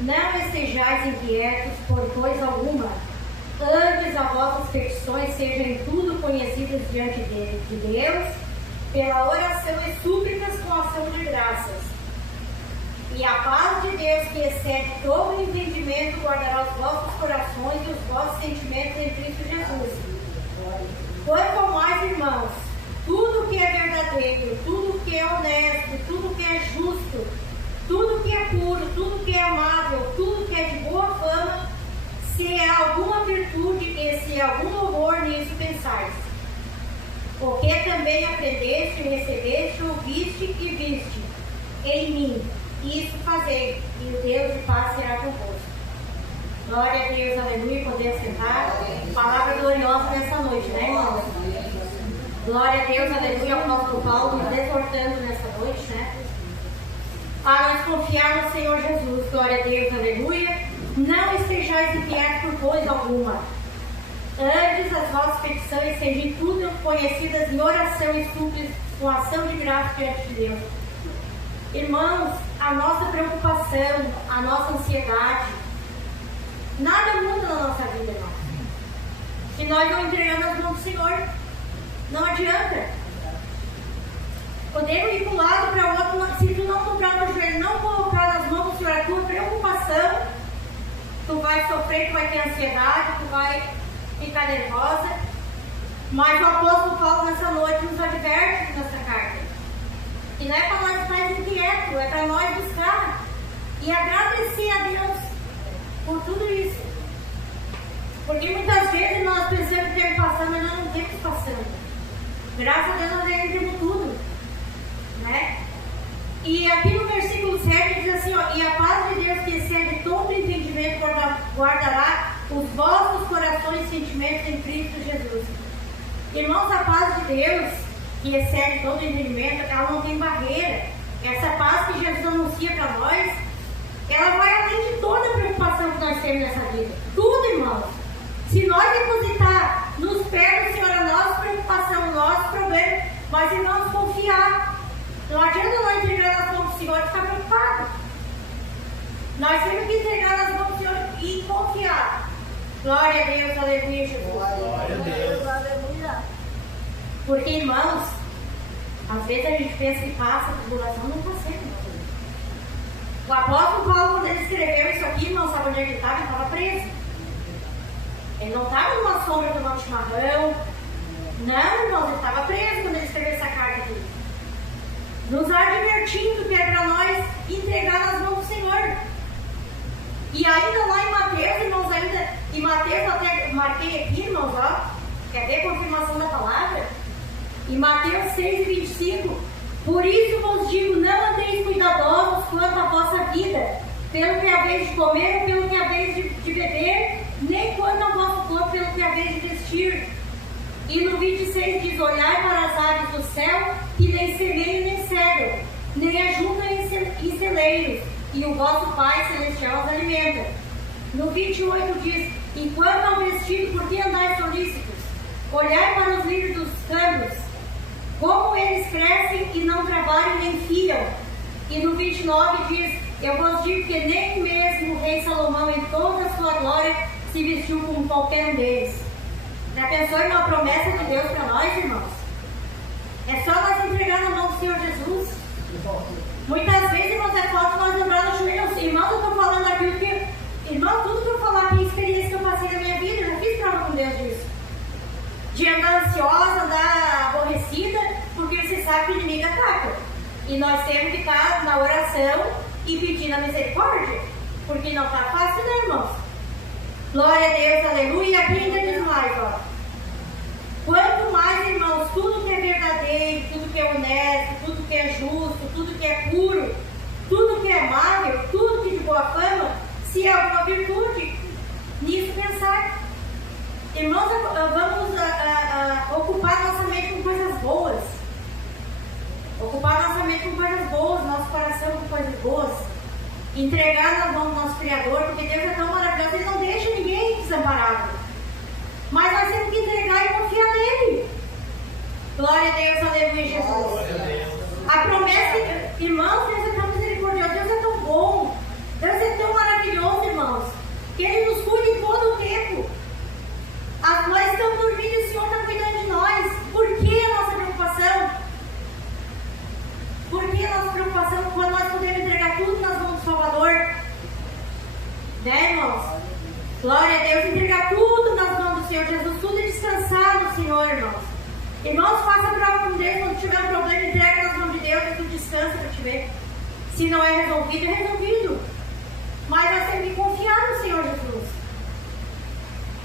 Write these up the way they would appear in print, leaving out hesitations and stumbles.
Não estejais inquietos por coisa alguma. Antes as vossas petições sejam em tudo conhecidas diante de Deus, pela oração e súplicas com ação de graças. E a paz de Deus, que excede todo entendimento, guardará os vossos corações e os vossos sentimentos em Cristo Jesus. Quanto mais, irmãos, tudo que é verdadeiro, tudo que é honesto, tudo que é justo, tudo que é puro, tudo que é amável, tudo que é de boa fama, se há alguma virtude e se há algum louvor, nisso pensais. O que também aprendeste, recebeste, ouviste e viste em mim, isso fazei, e o Deus de paz será convosco. Glória a Deus, aleluia, poder sentar. Palavra gloriosa nessa noite, né, irmãos? Glória a Deus, aleluia, o apóstolo Paulo nos exortando nessa noite, né? Para nós confiar no Senhor Jesus. Glória a Deus, aleluia. Não estejais inquietos por coisa alguma. Antes as vossas petições sejam tudo conhecidas em oração e súplicas com ação de graça diante de Deus. Irmãos, a nossa preocupação, a nossa ansiedade, nada muda na nossa vida, irmãos. Se nós não entregamos as mãos do Senhor, não adianta. Podemos ir para um lado, para o outro. Se tu não dobrar no joelho, não colocar nas mãos do Senhor a tua preocupação, tu vai sofrer, tu vai ter ansiedade, tu vai ficar nervosa. Mas o apóstolo Paulo nessa noite nos adverte nessa carta. E não é para nós estar inquietos, é para nós buscar e agradecer a Deus por tudo isso. Porque muitas vezes nós pensamos que temos passando, mas nós não temos passando. Graças a Deus nós entendemos tudo, né? E aqui no versículo 7 diz assim, ó, e a paz de Deus que excede todo entendimento guardará os vossos corações e sentimentos em Cristo Jesus. Irmãos, a paz de Deus que excede todo entendimento, ela não tem barreira. Essa paz que Jesus anuncia para nós, ela vai além de toda a preocupação que nós temos nessa vida. Tudo, irmãos. Se nós depositar nos pés do Senhor a nossa preocupação, o nosso problema, mas irmãos, confiar. Não adianta nós entregar nas mãos do Senhor e ficar preocupado. Nós temos que entregar nas mãos do Senhor e confiar. Glória a Deus, aleluia, Jesus. Glória a Deus. Aleluia. Porque, irmãos, às vezes a gente pensa que passa, a tribulação não está sendo. O apóstolo Paulo, quando ele escreveu isso aqui, não sabe onde é que ele estava preso. Ele não estava numa sombra tomando chimarrão. Não, irmãos, ele estava preso quando ele escreveu essa carta aqui. Nos advertindo que é para nós entregar nas mãos do Senhor. E ainda lá em Mateus, irmãos, em Mateus, até marquei aqui, irmãos, ó. Quer ver a confirmação da palavra? Em Mateus 6:25, por isso vos digo, não andeis cuidadosos quanto à vossa vida, pelo que haveis de comer, pelo que haveis de beber, nem quanto ao vosso corpo, pelo que haveis de vestir. E no 26 diz, olhai para as aves do céu, que nem semeiam nem cegam, nem ajuntam em celeiros, e o vosso Pai Celestial os alimenta. No 28 diz, enquanto ao vestido, por que andais solícitos? Olhai para os lírios dos campos, como eles crescem e não trabalham nem fiam. E no 29 diz, eu vos digo que nem mesmo o rei Salomão em toda a sua glória se vestiu como qualquer um deles. Já pensou em uma promessa de Deus para nós, irmãos? É só nós entregar na mão do Senhor Jesus. Muitas vezes, irmãos, é falta nós dobrar no joelho. Irmãos, eu estou falando aquilo que... Irmão, tudo que eu falar aqui, a experiência que eu passei na minha vida, eu já fiz prova com Deus disso. De andar ansiosa, andar aborrecida, porque você sabe que o inimigo ataca. E nós temos que estar na oração e pedindo a misericórdia, porque não está fácil, né, irmãos? Glória a Deus, aleluia. E aqui ainda diz mais, ó. Quanto mais, irmãos, tudo que é verdadeiro, tudo que é honesto, tudo que é justo, tudo que é puro, tudo que é amável, tudo que é de boa fama, se há alguma virtude, nisso pensar. Irmãos, vamos ocupar nossa mente com coisas boas. Ocupar nossa mente com coisas boas, nosso coração com coisas boas. Entregar nas mãos do nosso Criador, porque Deus é tão maravilhoso, Ele não deixa ninguém desamparado. Mas nós temos que entregar e confiar nele. Glória a Deus, aleluia, Jesus. A promessa, irmãos, Deus é tão misericordioso, Deus é tão bom, Deus é tão maravilhoso. Deus, entregar tudo nas mãos do Senhor Jesus, tudo e descansar no Senhor, irmãos. Irmãos, faça a prova com Deus, quando tiver um problema, entrega nas mãos de Deus e tu descansa para te ver. Se não é resolvido, é resolvido. Mas nós temos que confiar no Senhor Jesus.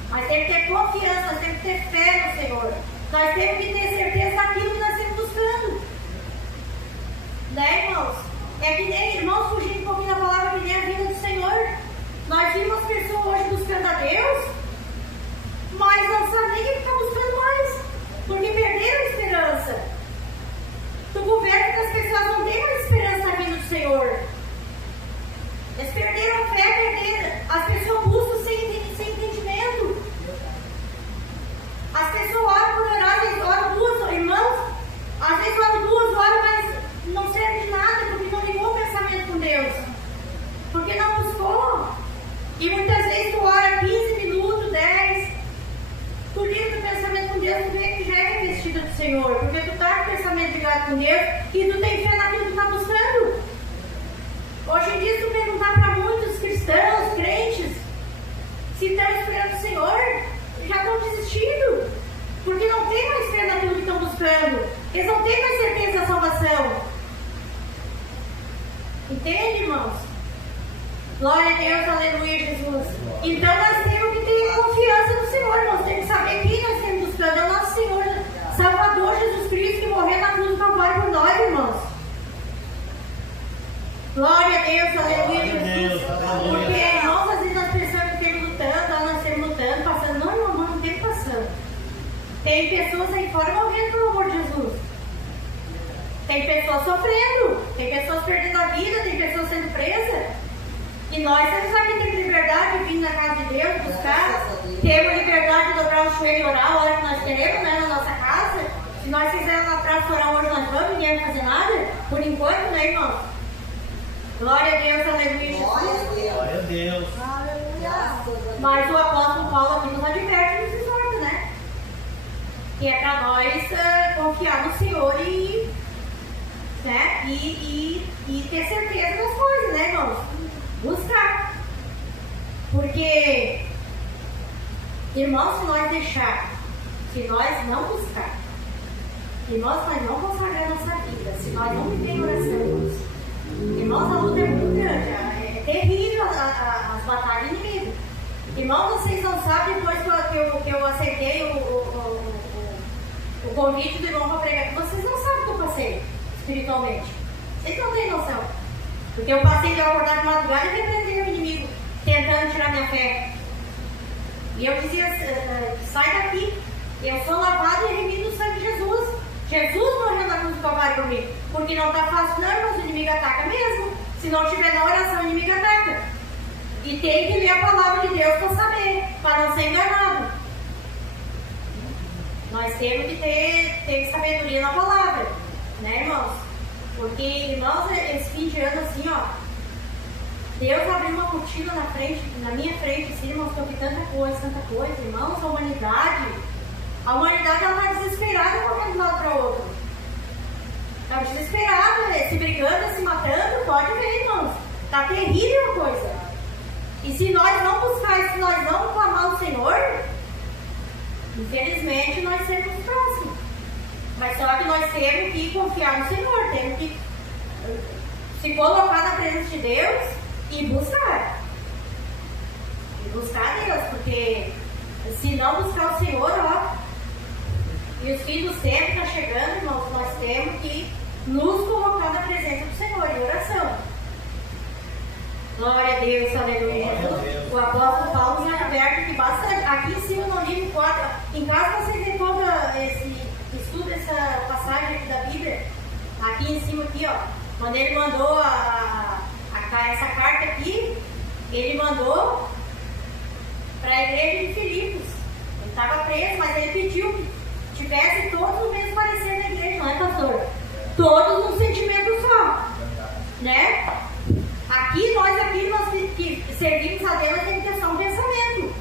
Nós temos que ter confiança, nós temos que ter fé no Senhor. Nós temos que ter certeza daquilo que nós estamos buscando. Né, irmãos? É que nem, irmãos, fugindo um pouquinho da palavra, que nem a vida do Senhor. Nós vimos as pessoas hoje buscando a Deus, mas não sabem nem o que está buscando mais, porque perderam a esperança. Tu governo que as pessoas não têm mais esperança na vida do Senhor. Eles perderam a fé, as pessoas buscam sem entendimento. As pessoas oram por orar, às vezes oram 2 horas, irmãos, às vezes oram 2 horas, mas não serve de nada, porque não ligou o pensamento com Deus. Porque não buscou. E muitas vezes tu ora 15 minutos, 10, tu liga o pensamento com Deus, tu vê que já é revestido do Senhor, porque tu está com o pensamento ligado com Deus e tu tem fé naquilo que tu está buscando. Hoje em dia, se tu perguntar para muitos cristãos, crentes, se estão esperando o Senhor, já estão desistindo, porque não tem mais fé naquilo que estão buscando, eles não têm mais certeza da salvação. Entende, irmãos? Glória a Deus, aleluia, Jesus. Então nós temos que ter confiança no Senhor, nós temos que saber quem nós estamos buscando. É o nosso Senhor, Salvador Jesus Cristo, que morreu na cruz do Calvário por nós, irmãos. Glória a Deus, aleluia, Jesus. Porque, irmãos, às vezes nós pensamos que estamos lutando, nós estamos lutando, passando. Não, irmão, não tem passando. Tem pessoas aí fora morrendo pelo amor de Jesus. Tem pessoas sofrendo, tem pessoas perdendo a vida, tem pessoas sendo presas. E nós temos aqui ter liberdade de vir na casa de Deus, buscar. Temos liberdade de dobrar o joelho e orar a hora que nós queremos, né, na nossa casa. Se nós quisermos na praça orar hoje, nós vamos, ninguém vai fazer nada. Por enquanto, né, irmão? Glória a Deus, aleluia, Jesus. Glória a Deus. Mas o apóstolo Paulo aqui nos adverte nesse sorte, né? Que é para nós confiar no Senhor e ter certeza das coisas, né, irmãos? Buscar. Porque, irmãos, se nós deixar, se nós não buscar, irmãos, nós não consagrar nossa vida, se nós não viver oração, irmãos, a luta é muito grande, é terrível as batalhas inimigas. Irmãos, vocês não sabem, depois que eu aceitei o convite do irmão para pregar aqui, vocês não sabem o que eu passei espiritualmente. Vocês não têm noção. Porque eu passei de acordar de madrugada e repreender o inimigo, tentando tirar minha fé. E eu dizia, sai daqui, eu sou lavado e remido do sangue de Jesus. Jesus morreu na cruz do Calvário por mim. Porque não está fácil, não, mas o inimigo ataca mesmo. Se não tiver na oração, o inimigo ataca. E tem que ler a palavra de Deus para saber, para não ser enganado. Nós temos que ter sabedoria na palavra, né, irmãos? Porque, irmãos, esse fim de ano assim, ó, Deus abriu uma cortina na minha frente, assim, irmãos, que eu vi tanta coisa, irmãos, a humanidade ela está desesperada correndo de um lado para o outro. Está desesperada, se brigando, se matando, pode ver, irmãos. Está terrível a coisa. E se nós não buscar, se nós não clamar o Senhor, infelizmente nós seremos próximos. Mas só que nós temos que confiar no Senhor, temos que se colocar na presença de Deus e buscar. E buscar Deus, porque se não buscar o Senhor, ó, e os fins do tempo estão chegando, irmãos, nós temos que nos colocar na presença do Senhor em oração. Glória a Deus, aleluia. O apóstolo Paulo nos adverte que basta aqui em cima no livro 4, em casa você vê todo estuda essa passagem aqui da Bíblia, aqui em cima aqui, ó, quando ele mandou essa carta aqui, ele mandou para a igreja de Filipos. Ele estava preso, mas ele pediu que tivesse todos o mesmo parecer da igreja, não é, pastor? Todos um sentimento só, né? Aqui nós que servimos a Deus, temos que ter só um pensamento.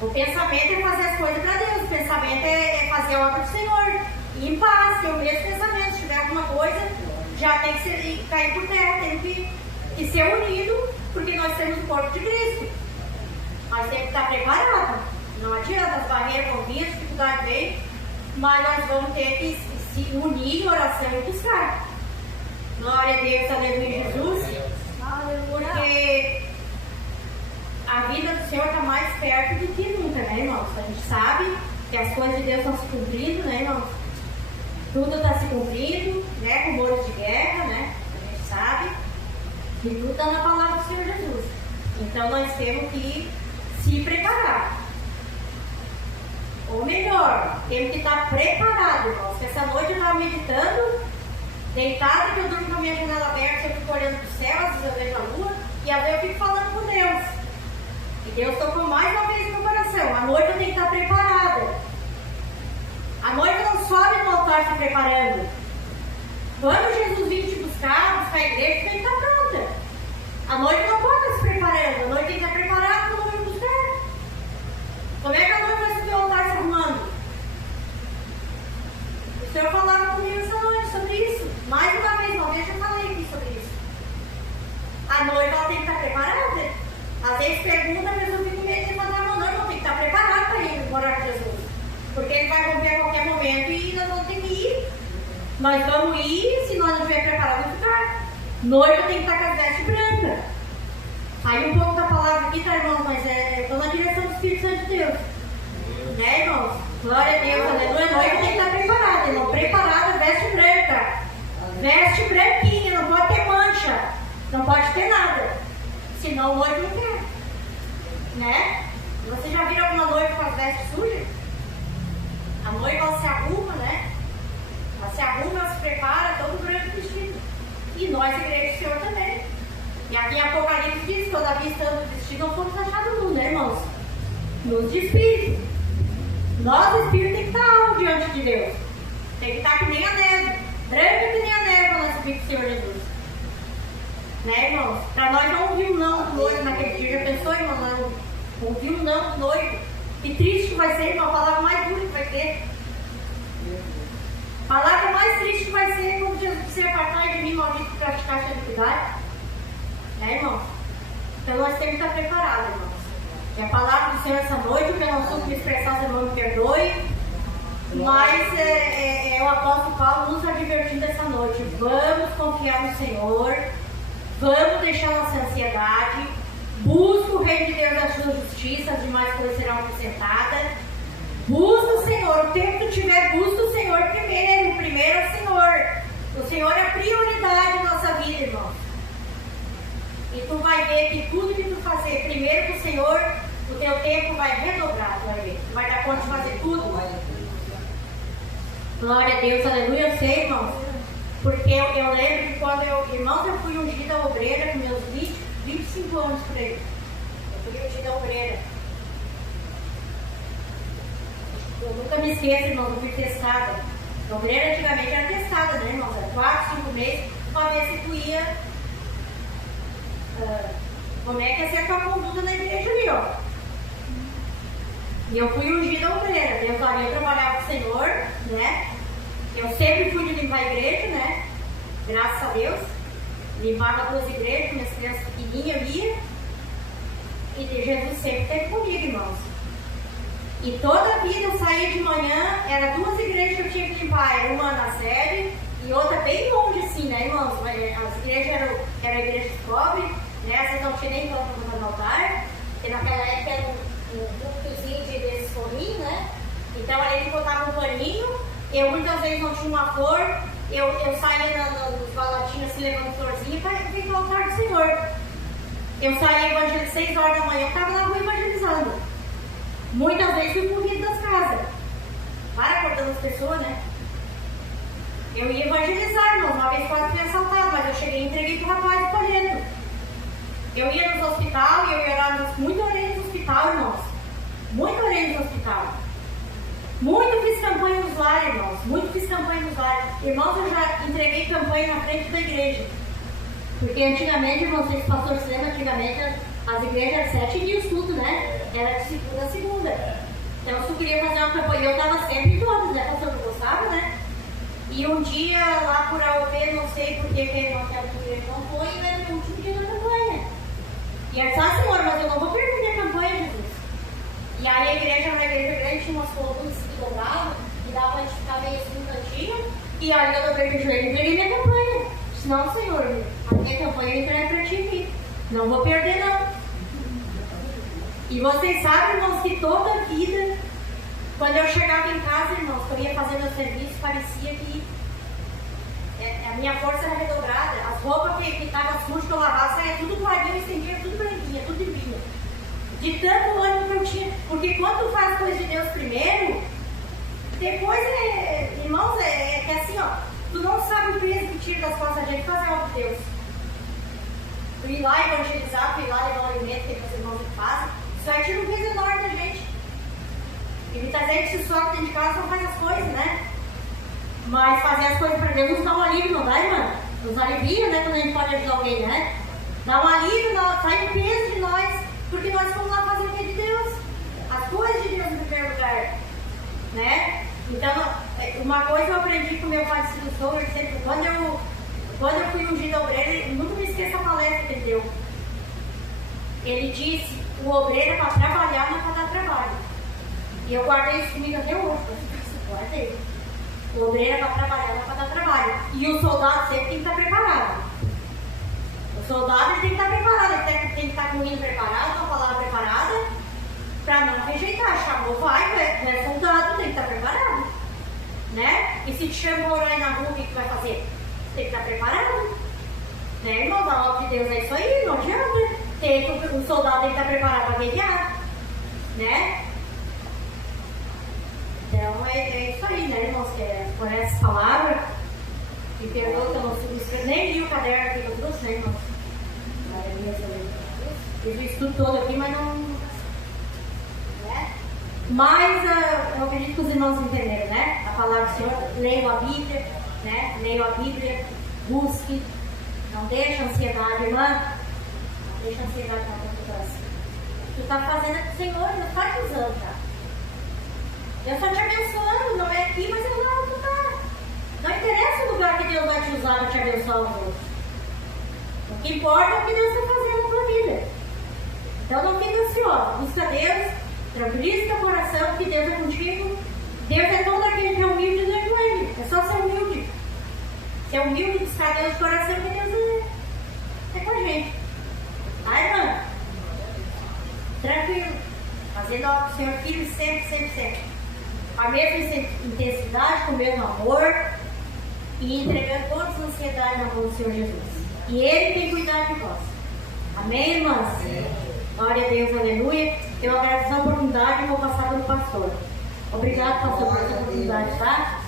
O pensamento é fazer as coisas para Deus, o pensamento é fazer a obra do Senhor, e em paz, ter o mesmo pensamento. Se tiver alguma coisa, já tem que cair por terra, tem que ser unido, porque nós temos o corpo de Cristo. Nós temos que estar preparados. Não adianta, as barreiras vão vir, as dificuldades vêm, mas nós vamos ter que se unir em oração e buscar. Glória a Deus, aleluia, Jesus. Porque a vida do Senhor está mais perto do que nunca, né, irmãos? A gente sabe que as coisas de Deus estão se cumprindo, né, irmãos? Tudo está se cumprindo, né? Rumores de guerra, né? A gente sabe. E tudo está na palavra do Senhor Jesus. Então nós temos que se preparar. Ou melhor, temos que estar preparados, irmãos. Que essa noite eu estava meditando, deitada, que eu durmo com a minha janela aberta, eu fico olhando para o céu, às vezes eu vejo a lua, e às vezes eu fico falando com Deus. E Deus tocou mais uma vez no meu coração. À noite eu tenho que estar preparada. À noite não sobe no altar se preparando. Quando Jesus vir te buscar a igreja, tem que estar pronta. À noite não pode estar se preparando. À noite tem que estar preparado quando eu vir buscar. Como é que a noite vai subir ao altar se arrumando? O Senhor falava comigo essa noite sobre isso. Mais uma vez eu falei aqui sobre isso. À noite ela tem que estar preparada. Às vezes pergunta, a pessoa fica com medo de mandar a mão. Não, tem que estar preparado para ir morar com Jesus. Porque ele vai romper a qualquer momento e nós vamos ter que ir. Nós vamos ir, se nós não estiver preparados, vamos ficar. Noiva tem que estar com as vestes brancas. Aí um pouco da palavra aqui, tá, irmãos? Mas estou na direção do Espírito Santo de Deus. Né, irmãos? Glória a Deus, aleluia. Noiva tem que estar preparada, irmão. Preparada, veste branca. Veste branquinha, não pode ter mancha. Não pode ter nada. Senão o noivo não quer. Né? Vocês já viram alguma noiva com as vestes sujas? A noiva ela se arruma, né? Ela se arruma, ela se prepara, todo branco vestido. E nós, igreja do Senhor, também. E aqui em Apocalipse diz que toda vez estando vestido, não fomos achados nu, né, irmãos? Nos de espírito. Nós, espírito, tem que estar alto diante de Deus. Tem que estar que nem a neve. Branca que nem a neve, o nosso espírito do Senhor Jesus. Né, irmãos? Para nós não ouvir o não do noivo naquele dia. Já pensou, irmão? Não ouvir o não do noivo. Que triste que vai ser, irmão. A palavra mais dura que vai ter. A palavra mais triste que vai ser quando Jesus disser: apartai de mim, maldito, praticar essa iniquidade. Né, irmão? Então nós temos que estar preparados, irmãos. E a palavra do Senhor essa noite, que eu não sou me expressar, Senhor, me perdoe. Mas o apóstolo Paulo nos advertindo essa noite: vamos confiar no Senhor, vamos deixar nossa ansiedade, busca o reino de Deus da sua justiça, as demais coisas serão acrescentadas. Busca o Senhor, o tempo que tiver, busca o Senhor primeiro. Primeiro é o Senhor. O Senhor é a prioridade da nossa vida, irmão. E tu vai ver que tudo que tu fazer primeiro com o Senhor, o teu tempo vai redobrar, tu vai ver. Tu vai dar conta de fazer tudo. Glória a Deus, aleluia. Eu sei, irmãos. Porque eu lembro que quando eu fui ungida obreira com meus 25 anos por aí. Eu fui ungida obreira. Eu nunca me esqueço, irmãos, eu fui testada. A obreira antigamente era testada, né, irmãos? Era 4, 5 meses, para ver se tu ia. Como é que ia ser a tua conduta na igreja ali, ó. E eu fui ungida obreira. Eu trabalhava com o Senhor, né? Eu sempre fui de limpar a igreja, né? Graças a Deus. Limpava 2 igrejas, minhas crianças pequenininhas, eu ia. E Jesus sempre esteve comigo, irmãos. E toda a vida eu saía de manhã, era 2 igrejas que eu tinha que limpar. Era uma na sede e outra bem longe assim, né, irmãos? As igrejas eram igrejas pobres, né? Essas não tinham nem planta no altar. Porque naquela época era um ductozinho desses forrinhos, né? Então ali ele botava um paninho. Eu muitas vezes não tinha uma flor. Eu saía nos balatinhos assim, levando florzinha para vir para o altar do Senhor. Eu saía evangelizando 6 horas da manhã, eu estava na rua evangelizando. Muitas vezes fui pro vidro das casas. Para acordando as pessoas, né? Eu ia evangelizar, irmão. Uma vez quase fui assaltado, mas eu cheguei e entreguei pro rapaz do colheito. Eu ia nos hospitais, eu ia lá muito orei nos hospitais, irmãos. Muito orei nos hospitais. Muito fiz campanha nos lares, irmãos. Muito fiz campanha nos lares. Irmãos, eu já entreguei campanha na frente da igreja. Porque antigamente, irmãos, vocês pastor se lembram, antigamente as igrejas eram 7 dias tudo, né? Era de segunda a segunda. Então, se eu queria fazer uma campanha, eu estava sempre em todas, né? Pastor, eu gostava, né? E um dia, lá por AOP, não sei por que ele não quer que ele não foi, e era o último dia da campanha. E ele disse: ah, Senhor, mas eu não vou perder a campanha, Jesus. E aí a igreja, na igreja grande, tinha umas colunas que dobravam, e dava pra gente ficar meio assim no cantinho, e aí eu dobrei o joelho e entreguei minha campanha. Disse, não, Senhor, a minha campanha eu entrego pra ti, não vou perder não. E vocês sabem, irmãos, que toda a vida, quando eu chegava em casa, irmãos, que eu ia fazer meu serviço, parecia que a minha força era redobrada. As roupas que estavam sujas, que eu lavava, saia tudo clarinho, estendia, tudo branquinha, tudo limpinha. De tanto ânimo que eu tinha. Porque quando tu faz coisa de Deus primeiro, depois, irmãos, que assim, ó, tu não sabe o peso que tira das costas da gente fazer algo de Deus. Tu ir lá evangelizar, tu ir lá levar o alimento que os irmãos fazem, isso aí tira um peso enorme da gente. E muitas vezes se só dentro de casa não faz as coisas, né? Mas fazer as coisas para Deus nos dá um alívio, não dá, irmã? Nos alivia, né? Quando a gente pode ajudar alguém, né? Dá um alívio, sai um peso de nós, porque nós fomos lá fazer o que de Deus? As coisas de Deus em primeiro lugar, né? Então, uma coisa eu aprendi com meu pai de Souza, sempre, quando eu fui ungida obreira, nunca me esqueço a palestra que ele deu. Ele disse, o obreiro é para trabalhar, não é para dar trabalho. E eu guardei isso comigo até hoje. Guardei. O obreiro é para trabalhar, não é para dar trabalho. E o soldado sempre tem que estar preparado. O soldado ele tem que estar preparado, ele tem que estar com o hino preparado, com a palavra preparada, para não rejeitar. Chamou, vai, é soldado, tem que estar preparado. Né? E se te chamou orar na rua, o que tu vai fazer? Tem que estar preparado. Né, irmão? Da obra de Deus é isso aí, não adianta. O soldado tem que estar preparado para guerrear. Né? Então é isso aí, né, irmãos? Por essas palavras, me perdoa que eu não subscrevi, nem li o caderno aqui que eu trouxe, né, irmãos? Eu fiz tudo todo aqui, mas não. Né? Mas eu acredito que os irmãos entenderam, né? A palavra do Senhor, leiam a Bíblia, né? Leiam a Bíblia, busque, não deixe a ansiedade, irmã. Não deixe a ansiedade na tua coração. Tu está fazendo é com o Senhor, não está te usando já. Eu só te abençoando, não é aqui, mas é lá onde tu tá. Não interessa o lugar que Deus vai te usar para te abençoar os outros. O que importa é o que Deus está fazendo na tua vida. Então não fica ansioso, busca Deus, tranquiliza teu coração, que Deus é contigo. Deus é todo aquele que é humilde, não é com ele. É só ser humilde. Ser humilde, buscar Deus de coração, que Deus é com a gente. Tá, irmã? Tranquilo. Fazendo algo para o Senhor filho sempre, sempre, sempre. Com a mesma intensidade, com o mesmo amor e entregando todas as ansiedades na mão do Senhor Jesus. E Ele tem cuidado de vós. Amém, irmãs? Glória a Deus, aleluia. Eu agradeço a oportunidade e vou passar pelo pastor. Obrigado, pastor, por essa oportunidade, tá?